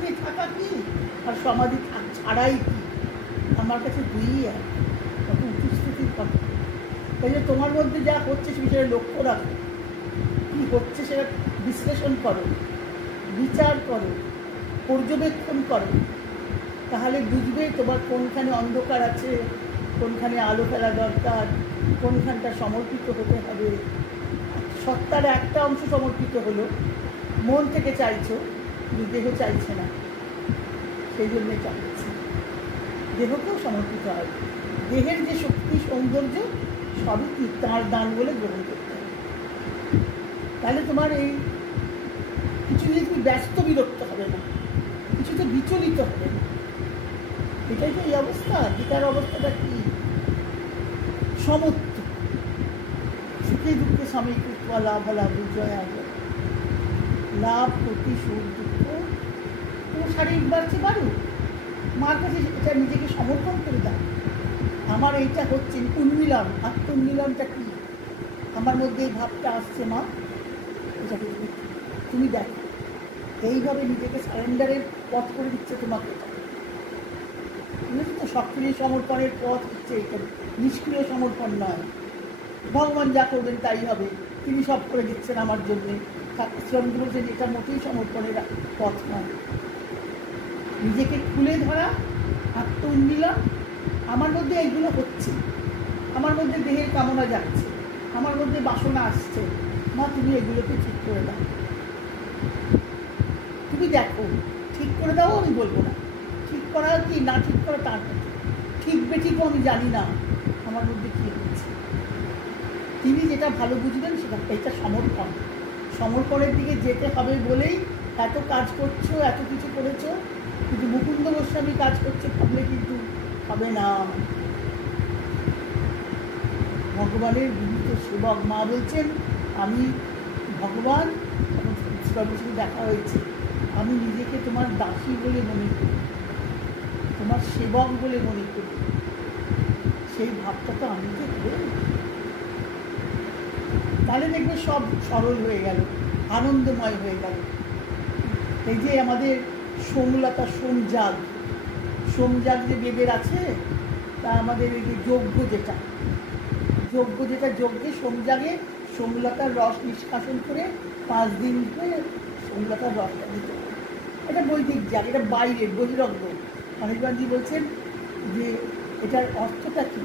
সমাধিতে থাকা কি আর সমাধি ছাড়াই কি, আমার কাছে দুই এক, কত উপস্থিতির কথা। তাই যে তোমার মধ্যে যা হচ্ছে সে বিষয়ে লক্ষ্য রাখো, কী হচ্ছে সেটা বিশ্লেষণ করো, বিচার করো, পর্যবেক্ষণ করো, তাহলে বুঝবে তোমার কোনখানে অন্ধকার আছে, কোনখানে আলো ফেলা দরকার, কোনখানটা সমর্পিত হতে হবে। সত্তার একটা অংশ সমর্পিত হলো, মন থেকে চাইছো কিন্তু দেহ চাইছে না, সেই জন্যে চাইছে। দেহকেও সমর্পিত হয়, দেহের যে শক্তি সৌন্দর্য সবই কি তাঁর দান বলে গ্রহণ করতে হবে। তাহলে তোমার এই কিছু যদি তুমি ব্যস্ত বিরক্ত হবে না, কিছুতে বিচলিত হবে না। এটাই তো এই অবস্থা। গীতার অবস্থাটা কি? সমত্ব, সুখে দুঃখে সমীকৃত লাভ লাভ বিজয় আগে, লাভ ক্ষতি সুখ দুঃখ তোমার শারীরিক বাড়ছে বাড়ুক, মার কাছে এটা নিজেকে সমর্পণ করে দাও। আমার এইটা হচ্ছে উন্মিলন, আত্মোন্মিলনটা কি? আমার মধ্যে এই ভাবটা আসছে, মা এটাকে তুমি দেখো। এইভাবে নিজেকে সারেন্ডারের পথ করে দিচ্ছে তোমাকে। বুঝেছো তো? সক্রিয় সমর্পণের পথ হচ্ছে এটা, নিষ্ক্রিয় সমর্পণ নয়। ভগবান যা করবেন তাই হবে, তিনি সব করে দিচ্ছেন আমার জন্যে। শ্রমগুলো বলছেন এটা মোটেই সমর্পণের পথ নয়। নিজেকে খুলে ধরা, আত্ম উন্মিলন। আমার মধ্যে এইগুলো হচ্ছে, আমার মধ্যে দেহের কামনা যাচ্ছে, আমার মধ্যে বাসনা আসছে, মা তুমি এগুলোকে ঠিক করে দাও। তুমি দেখো, ঠিক করে দাও আমি বলবো না, ঠিক করা কি না ঠিক করা তার কথা, ঠিক বেঠিকও আমি জানি না আমার মধ্যে কী হচ্ছে। তিনি যেটা ভালো বুঝবেন সেটা, এটা সমর্পণ। সমর্পণের দিকে যেতে হবে বলেই এত কাজ করছো, এত কিছু করেছো। কিন্তু মুকুন্দ গোস্বামী কাজ করছে ভাবলে কিন্তু হবে না। ভগবানের বিনীত সেবক। মা বলছেন আমি ভগবান, যখন দেখা হয়েছে, আমি নিজেকে তোমার দাসী বলে মনে করি, তোমার সেবক বলে মনে করি। সেই ভাবটা তো আমি তো করি। তাহলে দেখবে সব সরল হয়ে গেল, আনন্দময় হয়ে গেল। এই যে আমাদের সোমলতা, সোমযাগ, সোমযাগ যে বেদের আছে, তা আমাদের এই যে যজ্ঞ যেটা যজ্ঞে সোমযাগে সোমলতার রস নিষ্কাশন করে 5 দিন ধরে সোমলতার রসটা দিতে হবে। এটা বৈদিক যাগ, এটা বাইরের বহিরঙ্গ। অনির্বাণজি বলছেন যে এটার অর্থটা কী,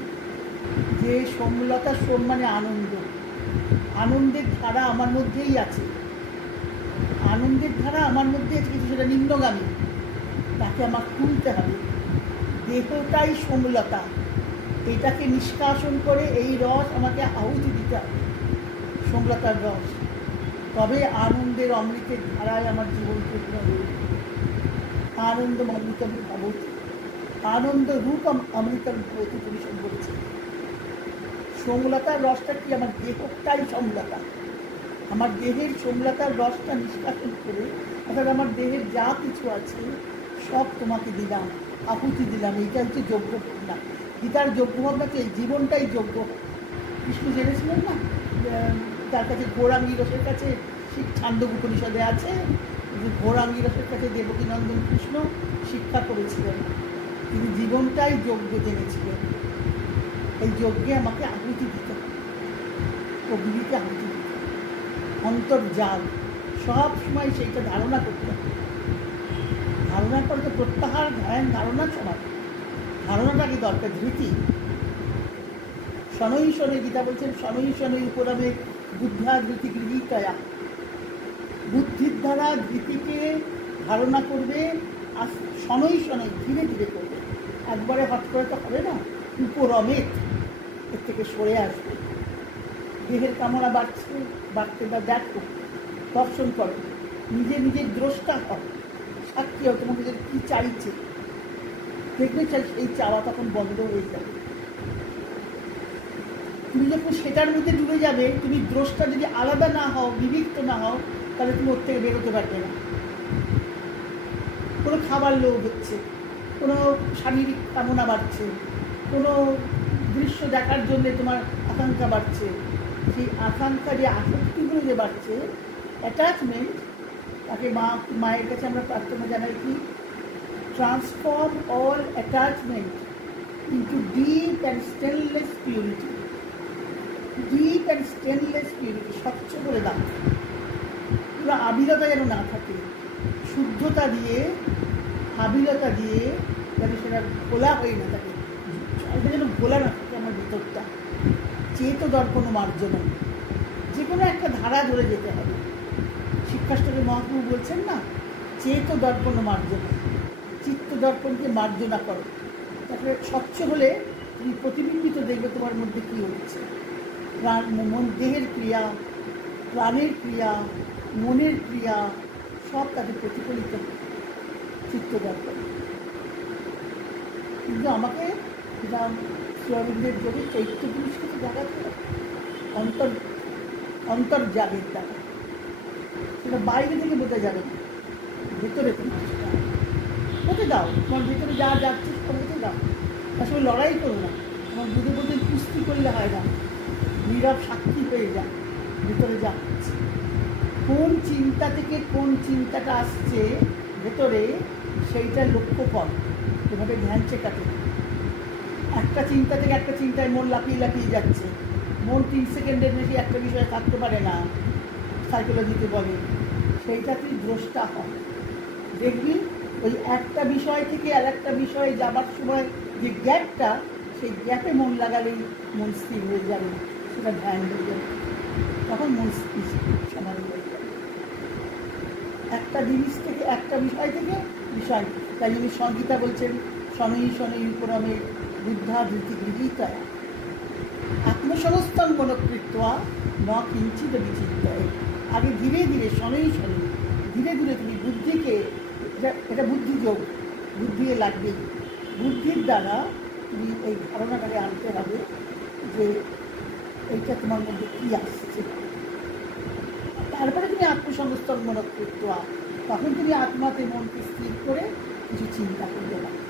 যে সোমলতা, সোম মানে আনন্দ, আনন্দের ধারা আমার মধ্যেই আছে, আনন্দের ধারা আমার মধ্যে আছে, কিন্তু সেটা নিম্নগামী, তাকে আমার তুলতে হবে। দেহটাই সোমলতা, এটাকে নিষ্কাশন করে এই রস আমাকে আহুতি দিতে হবে, সোমলতার রস। তবে আনন্দের অমৃতের ধারায় আমার জীবন পূর্ণ হয়ে উঠবে। আনন্দম অমৃতম ভবতি, আনন্দ রূপম অমৃতম ভবতি পরিষদ বলছে। সোমলতার রসটা কি? আমার দেহটাই সোমলতা, আমার দেহের সোমলতার রসটা নিষ্কাশন করে, অর্থাৎ আমার দেহের যা কিছু আছে সব তোমাকে দিলাম, আহুতি দিলাম। এইটা হচ্ছে যজ্ঞ ভাবনা। গীতার যজ্ঞ ভাবনা তো এই জীবনটাই যজ্ঞ। বিষ্ণু জেনেছিলেন না, তার কাছে ঘোরাঙ্গিরসের কাছে ছান্দক উপনিষদে আছে যে ঘোরাঙ্গিরসের কাছে দেবকীনন্দন কৃষ্ণ শিক্ষা করেছিলেন। তিনি জীবনটাই যজ্ঞ জেনেছিলেন। এই যজ্ঞে আমাকে আহুতি দিতে হবে, প্রকৃতিকে আহুতি দিতে হবে, অন্তর্জাল সব সময় সেইটা ধারণা করতে হবে। ধারণার পর তো প্রত্যাহার, ধ্যান, ধারণা সমান। ধারণাটাকে দরকার, ধৃতি। শনৈ শনৈ, গীতা বলছেন শনৈ শনৈ উপরমে বুদ্ধা ধৃতি গৃহীতয়া। বুদ্ধির দ্বারা ধৃতিকে ধারণা করবে, আর শনৈ শনৈ ধীরে ধীরে করবে, একবারে হট করে তো হবে না। উপরমে, এর থেকে সরে আসবে। দেহের কামনা বাড়তে বা দেখো, দর্শন করো, নিজের দ্রষ্টা হও, সাক্ষী হও তোমাকে যদি কী চাইছে, দেখবে এই চাওয়া তখন বন্ধ হয়ে যাবে। তুমি যখন সেটার মধ্যে ডুবে যাবে, তুমি দ্রষ্টা যদি আলাদা না হও, বিবিক্ত না হও, তাহলে তুমি ওর থেকে বেরোতে পারবে না। কোনো খাবার লোভ হচ্ছে, কোনো শারীরিক কামনা বাড়ছে, কোনো দৃশ্য দেখার জন্যে তোমার আকাঙ্ক্ষা বাড়ছে, সেই আকাঙ্ক্ষা যে আসক্তিগুলো যে বাড়ছে, অ্যাটাচমেন্ট, তাকে মায়ের কাছে আমরা প্রার্থনা জানাই কি, transform all attachment into deep and stainless purity. Deep and stainless purity, স্বচ্ছ করে দাও, পুরো আবিলতা যেন না থাকে, শুদ্ধতা দিয়ে আবিলতা দিয়ে যেন সেটা ভোলা হয়ে না থাকে, এটা যেন ভোলা না থাকে আমার ভিতরটা। চেত দর্পণ মার্জনা, যে কোনো একটা ধারা ধরে যেতে হবে। শিক্ষাষ্টকে মহাপ্রভু বলছেন না, চেত দর্পণ মার্জনা, চিত্ত দর্পণকে মার্জনা করো। তারপরে স্বচ্ছ হলে তুমি প্রতিবিম্বিত দেখবে তোমার মধ্যে কী হচ্ছে। প্রাণ, মন, দেহের ক্রিয়া, প্রাণের ক্রিয়া, মনের ক্রিয়া সব তাকে প্রতিফলিত চিত্ত দর্পণ। কিন্তু আমাকে এটা শ্রীঅরবিন্দের যোগে চৈত্য পুরুষকে তো জাগাতে হবে, অন্তর্জাগের দ্বারা। সেটা বাইরে থেকে বোঝা যাবে না, ভেতরে তোমার সেটা হতে দাও। তোমার ভেতরে যা যাচ্ছে সেটা হতে দাও, তার সঙ্গে লড়াই করো না। তোমার বুঝে বুঝে কুস্তি করলে হয় না, নীরব সাক্ষী হয়ে যায় ভেতরে যা হচ্ছে। কোন চিন্তা থেকে কোন চিন্তাটা আসছে ভেতরে, সেইটা লক্ষ্য কর। এভাবে ধ্যান শেখাতে, একটা চিন্তা থেকে একটা চিন্তায় মন লাফিয়ে লাফিয়ে যাচ্ছে, মন 3 সেকেন্ডের বেশি একটা বিষয়ে থাকতে পারে না, সাইকোলজিতে বলে। সেইটা তুই দ্রষ্টা হয়, দেখবি ওই একটা বিষয় থেকে আর একটা বিষয়ে যাবার সময় যে গ্যাপটা, সেই গ্যাপে মন লাগালেই মন স্থির হয়ে যাবে, সেটা ধ্যান হয়ে যাবে, তখন মন স্থির সমাধি হয়ে যাবে। একটা জিনিস থেকে, একটা বিষয় থেকে বিষয়। তাই উনি সংগীতা বলছেন, শনৈ শনৈ উপরমে বুদ্ধা ধৃতি গৃহীতা আত্মসমস্তং মনকৃত্বা ন কিঞ্চিত বিচিন্তায়। আগে ধীরে ধীরে শনৈ শনৈ, ধীরে ধীরে তুমি বুদ্ধিকে, এটা বুদ্ধিযোগ, বুদ্ধি লাগবে, বুদ্ধির দ্বারা তুমি এই ধারণাটাকে আনতে হবে যে এইটা তোমার মধ্যে কী আসছে। তারপরে তুমি আত্মসমস্তং মনকৃত্বা, তখন তুমি আত্মাতে মনকে স্থির করে কিছু চিন্তা করতে পারো।